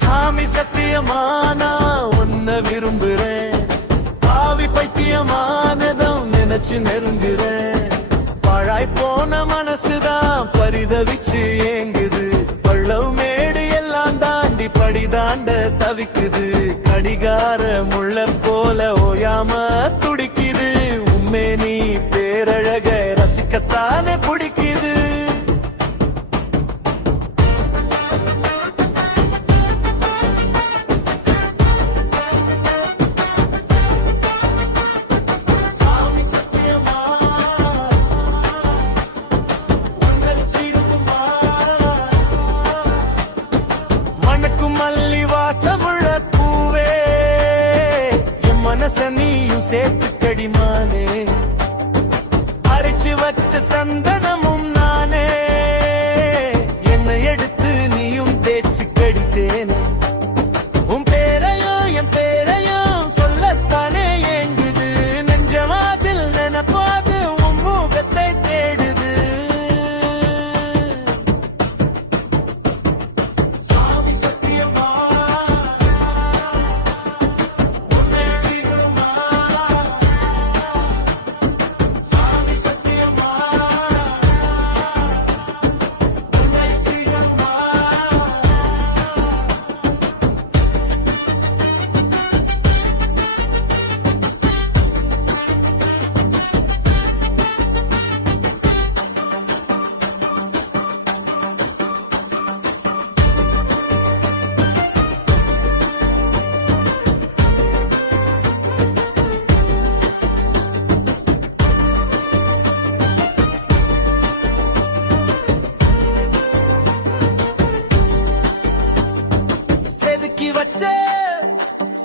சாமி சத்தியமானா உன்ன விரும்புறேன், பாவி பைத்தியமானதும் நினைச்சு நெருங்குறேன். பாழாய் போன மனசுதான் பரிதவிச்சு ஏங்குது, பள்ளம் மேடு எல்லாம் தாண்டி படி தாண்ட தவிக்குது. கடிகார முள்ள போல ஓயாம துடிக்குது, உண்மை நீ பேரழக ரசிக்கத்தானே பிடிக்குது. மல்லி வாசமுள்ள பூவே, என் மனச நீயும் சேர்த்து கடிமானே. அரைச்சு வச்ச சந்தனமும் நானே, என்னை எடுத்து நீயும் தேய்ச்சு கடித்தேனே. உன் பேரையும் என் பேரையும் சொல்லத்தானே ஏங்குது, நெஞ்சமாதில் நினைப்பாது உன் முகத்தை தேடுது.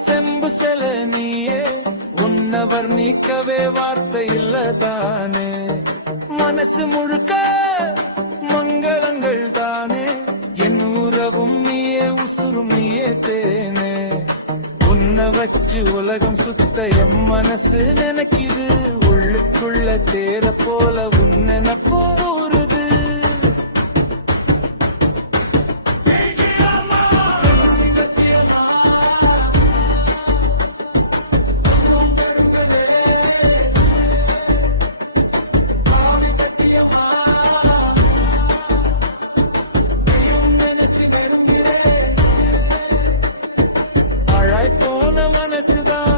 செம்பு செல நீயே, உன்னவர் நீக்கவே வார்த்தை இல்ல தானே. மனசு முழுக்க மங்களங்கள் தானே, என் உறவும் நீயே உசுரும் நீயே தேனே. உன்னை வச்சு உலகம் சுத்த என் மனசு நினைக்குது, உள்ளுக்குள்ள தேர போல உன் நினைப்பும் ஊறுது. போன மனசுதான்